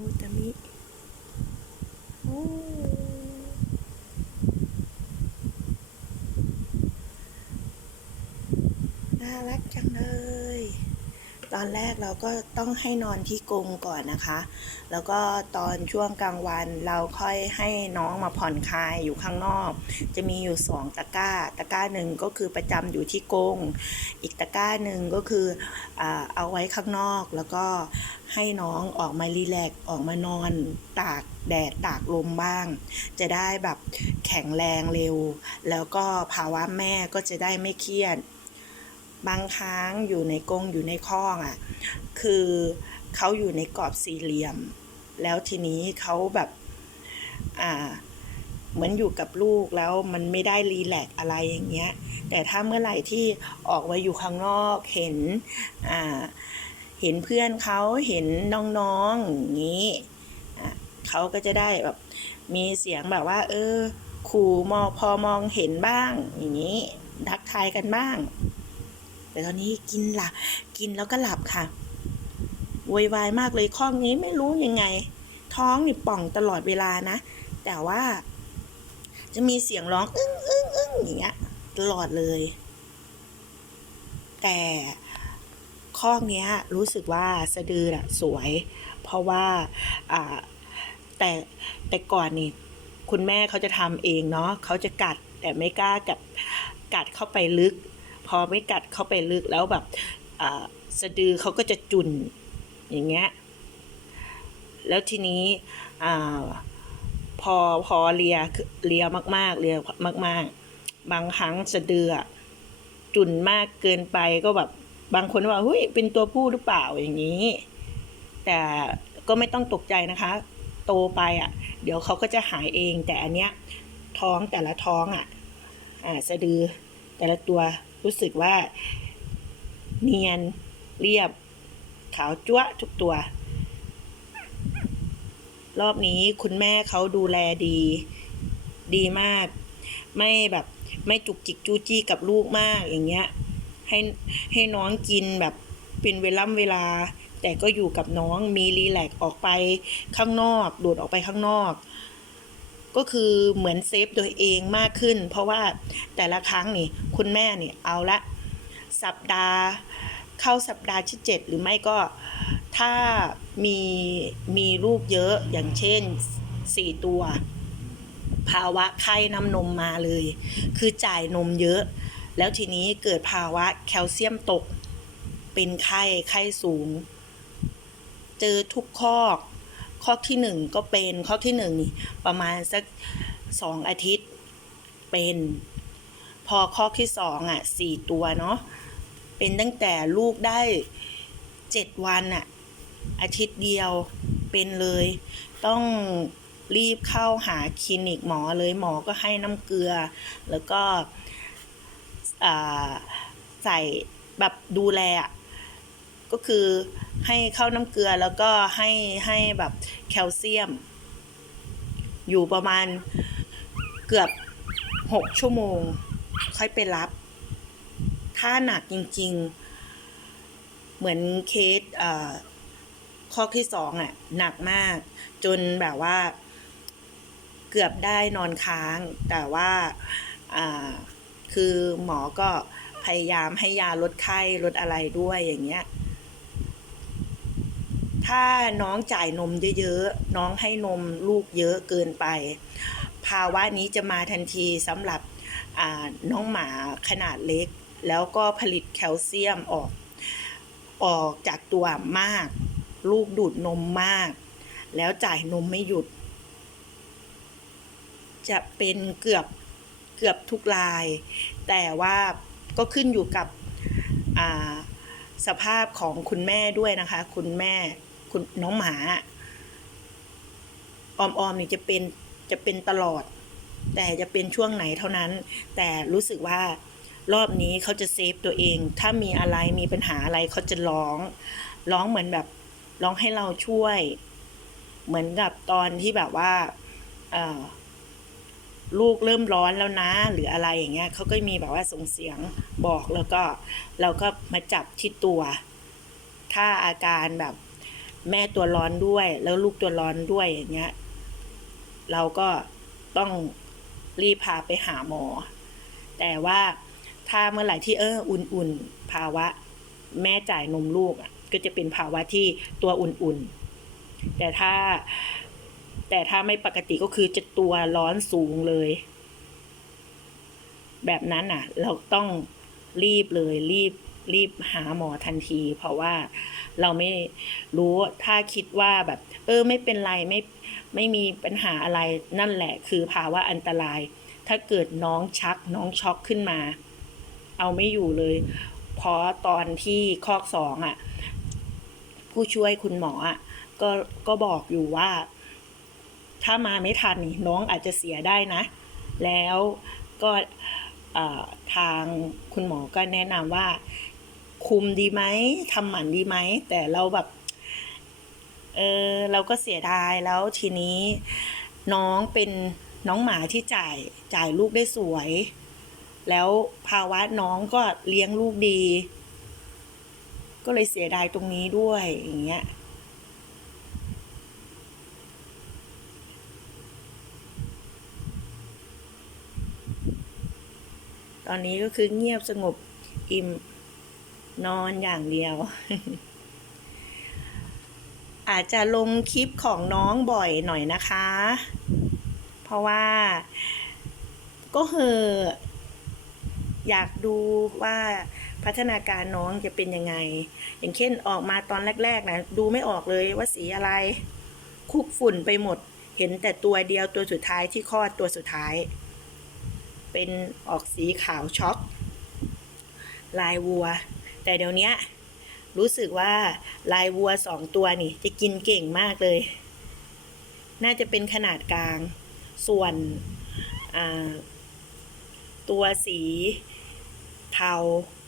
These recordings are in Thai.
มูตามิโอ้น่ารักจังเลย อนแรกเราก็ต้องให้นอนที่กรงก่อนนะคะ แล้วก็ตอนช่วงกลางวันเราค่อยให้น้องมาผ่อนคลายอยู่ข้างนอก จะมีอยู่สองตะกร้า ตะกร้าหนึ่งก็คือประจำอยู่ที่กรงอีกตะกร้าหนึ่งก็คือเอาไว้ข้างนอก แล้วก็ให้น้องออกมารีแลกออกมานอนตากแดดตากลมบ้าง จะได้แบบแข็งแรงเร็ว แล้วก็ภาวะแม่ก็จะได้ไม่เครียด บางครั้งอยู่ในกรงอยู่ในคอกอะ คือเขาอยู่ในกรอบสี่เหลี่ยม แล้วทีนี้เขาแบบอ่าเหมือนอยู่กับลูกแล้วมันไม่ได้รีแลกอะไรอย่างเงี้ย แต่ถ้าเมื่อไหร่ที่ออกมาอยู่ข้างนอกเห็นอ่าเห็นเพื่อนเขาเห็นน้องๆอย่างนี้เขาก็จะได้แบบมีเสียงแบบว่า เออขู่มองพอมองเห็นบ้าง อย่างนี้ทักทายกันบ้าง แต่ตอนนี้กินหลับกินแล้วก็หลับค่ะโวยวายมากเลยข้องนี้ไม่รู้ยังไง ท้องนี่ป่องตลอดเวลานะ แต่ว่า จะมีเสียงร้องอึ้งอึ้งอึ้งอย่างเงี้ยตลอดเลย แต่ข้อเนี้ยรู้สึกว่าสะดืออะสวย เพราะว่าอ่าแต่แต่ก่อนนี่คุณแม่เขาจะทำเองเนาะเขาจะกัดแต่ไม่กล้ากัดกัดเข้าไปลึก พอไม่กัดเข้าไปลึกแล้วแบบสะดือเขาก็จะจุนอย่างเงี้ยแล้วทีนี้พอพอเลียเลียมาก ๆเลียมาก ๆ บางครั้งสะดือจุนมากเกินไปก็แบบบางคนว่าเฮ้ยเป็นตัวผู้หรือเปล่าอย่างนี้ แต่ก็ไม่ต้องตกใจนะคะ โตไปอะ เดี๋ยวเขาก็จะหายเองแต่อันเนี้ยท้องแต่ละท้องอะอ่าสะดือแต่ละตัว รู้สึกว่า เนียนเรียบ ขาวจั๊วะทุกตัว รอบนี้คุณแม่เขาดูแลดี ดีมาก ไม่แบบไม่จุกจิกจู้จี้กับลูกมากอย่างเงี้ย ให้ให้น้องกินแบบเป็นเวล่ำเวลา แต่ก็อยู่กับน้องมีรีแลกซ์ออกไปข้างนอก โดดออกไปข้างนอก ก็คือเหมือนเซฟตัวเองมากขึ้น เพราะว่าแต่ละครั้งนี่ คุณแม่นี่เอาละสัปดาห์เข้าสัปดาห์ที่เจ็ดหรือไม่ก็ถ้ามีมีลูกเยอะอย่างเช่นสี่ตัว ภาวะไข้น้ำนมมาเลย คือจ่ายนมเยอะ แล้วทีนี้เกิดภาวะแคลเซียมตก เป็นไข้ไข้สูง เจอทุกข้อ ข้อที่หนึ่งก็เป็นข้อที่หนึ่งประมาณสักสองอาทิตย์เป็น พอข้อที่สองอะสี่ตัวเนาะเป็นตั้งแต่ลูกได้เจ็ดวันอะอาทิตย์เดียวเป็นเลย ต้องรีบเข้าหาคลินิกหมอเลยหมอก็ให้น้ำเกลือ แล้วก็ใส่แบบดูแลอะ ก็คือให้เข้าน้ำเกลือแล้วก็ให้ให้แบบแคลเซียม อยู่ประมาณเกือบหกชั่วโมง ค่อยไปรับ ถ้าหนักจริง ๆ เหมือนเคสข้อที่สองอะหนักมาก จนแบบว่า เกือบได้นอนค้าง แต่ว่าคือหมอก็พยายามให้ยาลดไข้ลดอะไรด้วยอย่างเงี้ย ถ้าน้องจ่ายนมเยอะๆ น้องให้นมลูกเยอะเกินไป ภาวะนี้จะมาทันทีสำหรับน้องหมาขนาดเล็ก แล้วก็ผลิตแคลเซียมออกออกจากตัวมาก ลูกดูดนมมาก แล้วจ่ายนมไม่หยุด จะเป็นเกือบเกือบทุกราย แต่ว่าก็ขึ้นอยู่กับสภาพของคุณแม่ด้วยนะคะ คุณแม่ คุณน้องหมาออมออมนี่จะเป็นจะเป็นตลอด แต่จะเป็นช่วงไหนเท่านั้น แต่รู้สึกว่ารอบนี้เขาจะเซฟตัวเอง ถ้ามีอะไรมีปัญหาอะไรเขาจะร้อง ร้องเหมือนแบบร้องให้เราช่วย เหมือนกับตอนที่แบบว่าลูกเริ่มร้อนแล้วนะ หรืออะไรอย่างเงี้ยเขาก็มีแบบว่าส่งเสียงบอกแล้วก็ เราก็มาจับที่ตัว ถ้าอาการแบบ แม่ตัวร้อนด้วย แล้วลูกตัวร้อนด้วยอย่างเงี้ย เราก็ต้องรีบพาไปหาหมอ แต่ว่าถ้าเมื่อไหร่ที่เอออุ่นๆ ภาวะ แม่จ่ายนมลูกอะก็จะเป็นภาวะที่ตัวอุ่นๆ แต่ถ้าแต่ถ้าไม่ปกติก็คือจะตัวร้อนสูงเลย แบบนั้นอะ เราต้องรีบเลยรีบ รีบหาหมอทันที เพราะว่าเราไม่รู้ถ้าคิดว่าแบบ เออไม่เป็นไรไม่ไม่มีปัญหาอะไรนั่นแหละ คือภาวะอันตราย ถ้าเกิดน้องชักน้องช็อกขึ้นมา เอาไม่อยู่เลย เพราะตอนที่คอกสองอะ ผู้ช่วยคุณหมออะก็ก็บอกอยู่ว่า ถ้ามาไม่ทันน้องอาจจะเสียได้นะ แล้วก็ทางคุณหมอก็แนะนำว่า คุมดีไหมทำหมันดีไหม แต่เราแบบ เออเราก็เสียดายแล้วทีนี้ น้องเป็นน้องหมาที่จ่ายจ่ายลูกได้สวย แล้วภาวะน้องก็เลี้ยงลูกดี ก็เลยเสียดายตรงนี้ด้วยอย่างเงี้ยตอนนี้ก็คือเงียบสงบอิ่ม นอนอย่างเดียว อาจจะลงคลิปของน้องบ่อยหน่อยนะคะ เพราะว่าก็เหอะอยากดูว่าพัฒนาการน้องจะเป็นยังไง อย่างเช่นออกมาตอนแรก ๆนะดูไม่ออกเลยว่าสีอะไร คุกฝุ่นไปหมด เห็นแต่ตัวเดียวตัวสุดท้ายที่คลอดตัวสุดท้าย เป็นออกสีขาวช็อกลายวัว แต่เดี๋ยวนี้รู้สึกว่าลายวัวสองตัวนี่ จะกินเก่งมากเลย น่าจะเป็นขนาดกลาง ส่วนตัวสีเทา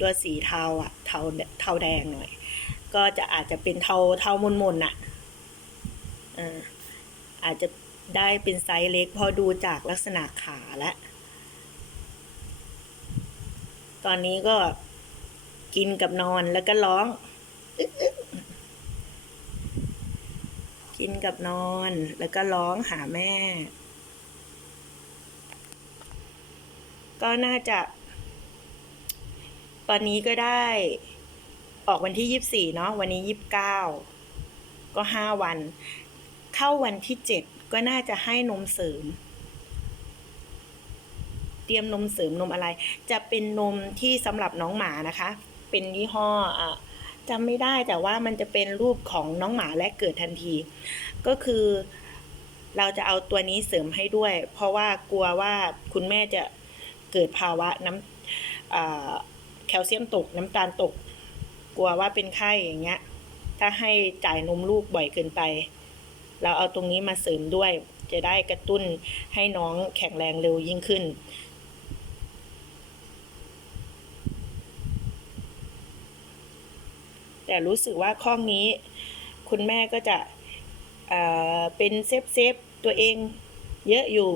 ตัวสีเทาอะเทาเทาแดงหน่อย ก็จะอาจจะเป็นเทาเทามนมนๆน่ะอาจจะได้เป็นไซส์เล็ก พอดูจากลักษณะขาและ ตอนนี้ก็ กินกับนอนแล้วก็ร้อง กินกับนอนแล้วก็ร้องหาแม่ ก็น่าจะ ตอนนี้ก็ได้ ออกวันที่ยี่บสี่เนาะวันนี้ยี่สิบเก้าก็ห้าวัน เข้าวันที่เจ็ดก็น่าจะให้นมเสริมเตรียมนมเสริมนมอะไร จะเป็นนมที่สำหรับน้องหมานะคะ เป็นยี่ห้ออะจำไม่ได้แต่ว่ามันจะเป็นรูปของน้องหมาและเกิดทันที ก็คือเราจะเอาตัวนี้เสริมให้ด้วย เพราะว่ากลัวว่าคุณแม่จะเกิดภาวะน้ำแคลเซียมตกน้ำตาลตก กลัวว่าเป็นไข้อย่างเงี้ย ถ้าให้จ่ายนมลูกบ่อยเกินไป เราเอาตรงนี้มาเสริมด้วย จะได้กระตุ้นให้น้องแข็งแรงเร็วยิ่งขึ้น แต่รู้สึกว่าข้องนี้ คุณแม่ก็จะเเป็นเซฟเซฟตัวเองเยอะอยู่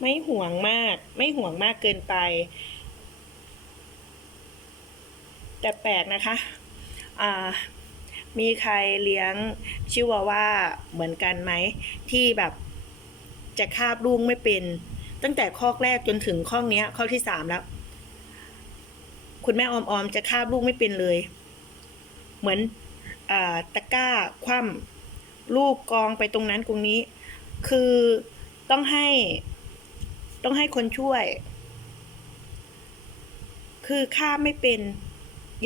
ไม่ห่วงมาก ไม่ห่วงมากเกินไป แต่แปลกนะคะมีใครเลี้ยงชิวาว่าเหมือนกันไหม ที่แบบจะคาบลูกไม่เป็น ตั้งแต่ข้อแรกจนถึงข้อเนี้ย ข้อที่สามแล้ว คุณแม่ออมออมจะคาบลูกไม่เป็นเลย เหมือนอตะก้าคว่ำลูกกองไปตรงนั้นตรงนี้ คือต้องให้ ต้องให้คนช่วย คือข้ามไม่เป็น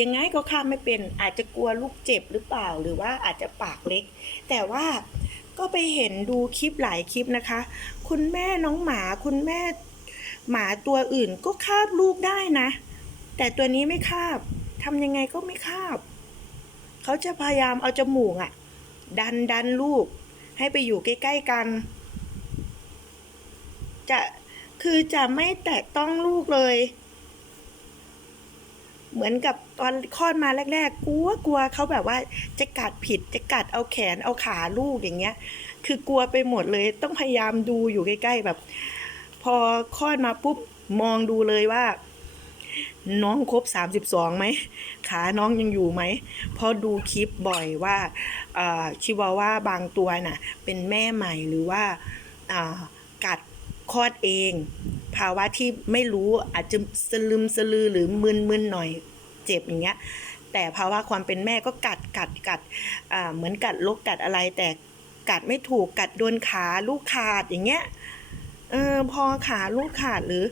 ยังไงก็ข้ามไม่เป็น อาจจะกลัวลูกเจ็บหรือเปล่า หรือว่าอาจจะปากเล็ก แต่ว่า ก็ไปเห็นดูคลิปหลายคลิปนะคะ คุณแม่น้องหมาคุณแม่หมาตัวอื่นก็คาบลูกได้นะ แต่ตัวนี้ไม่คาบทำยังไงก็ไม่คาบ เขาจะพยายามเอาจมูกอะดันดันลูก ให้ไปอยู่ใกล้ ๆกัน จะคือจะไม่แตะต้องลูกเลย เหมือนกับตอนคลอดมาแรก ๆ กลัวกลัวเขาแบบว่าจะกัดผิดจะกัดเอาแขนเอาขาลูกอย่างเงี้ย คือกลัวไปหมดเลยต้องพยายามดูอยู่ใกล้ ๆ แบบ พอคลอดมาปุ๊บมองดูเลยว่า น้องครบสามสิบสองไหมขาน้องยังอยู่ไหมเพราะดูคลิปบ่อยว่าชิวาว่าบางตัวน่ะ เป็นแม่ใหม่หรือว่าอ่า คลอดเอง ภาวะที่ไม่รู้อาจจะสลึมสลือหรือมึนมึนหน่อยเจ็บอย่างเงี้ย แต่ภาวะความเป็นแม่ก็กัดกัดกัดเหมือนกัดลกกัดอะไร แต่กัดไม่ถูกกัดโดนขาลูกขาดอย่างเงี้ยเออพอขาลูกขาดหรือ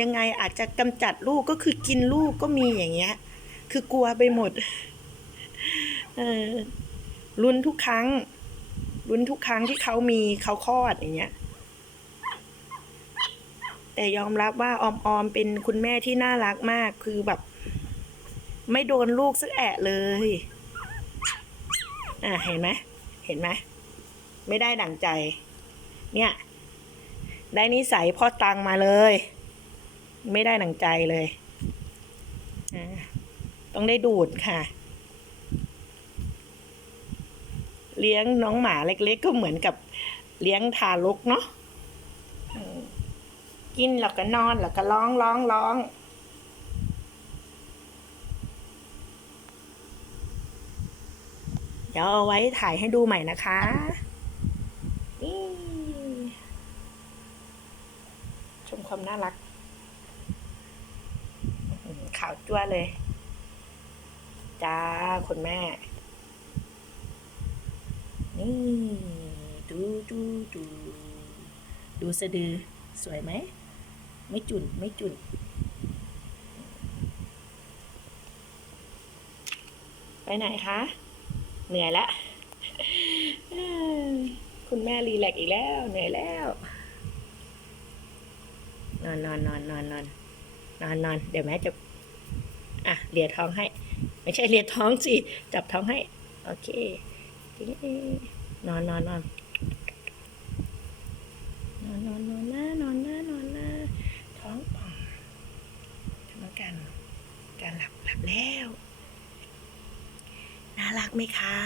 ยังไงอาจจะกำจัดลูกก็คือกินลูกก็มีอย่างเงี้ย คือกลัวไปหมดเออรุนทุกครั้งรุนทุกครั้งที่เขามีเขาคลอดอย่างเงี้ย แต่ยอมรับว่าออมออมเป็นคุณแม่ที่น่ารักมาก คือแบบ ไม่โดนลูกสักแอะเลย อะเห็นไหมเห็นไหมไม่ได้ดั่งใจ เนี่ย ได้นิสัยพ่อตังมาเลย ไม่ได้หนังใจเลยอ่าต้องได้ดูดค่ะ เลี้ยงน้องหมาเล็ก ๆ ก็เหมือนกับเลี้ยงทารกเนาะ กินแล้วก็นอนแล้วก็ร้องร้องร้องเดี๋ยวเอาไว้ถ่ายให้ดูใหม่นะคะนี่ชมความน่ารักขาวจั่วเลย จ้า คุณแม่ นี่ ดูดูดูดูสะดือ สวยไหม ไม่จุนไม่จุนไปไหนคะ เหนื่อยละเอ้ยคุณแม่รีแลกอีกแล้ว เหนื่อยแล้ว นอนนอนนอนนอนนอนนอนนอนเดี๋ยวแม่จะ อะเลียท้องให้ ไม่ใช่เลียท้องสิ จับท้องให้ โอเค นอนนอนนอนนอนนอนนะนอนนะท้องป่องทำกัน การหลับ หลับแล้ว น่ารักไหมคะ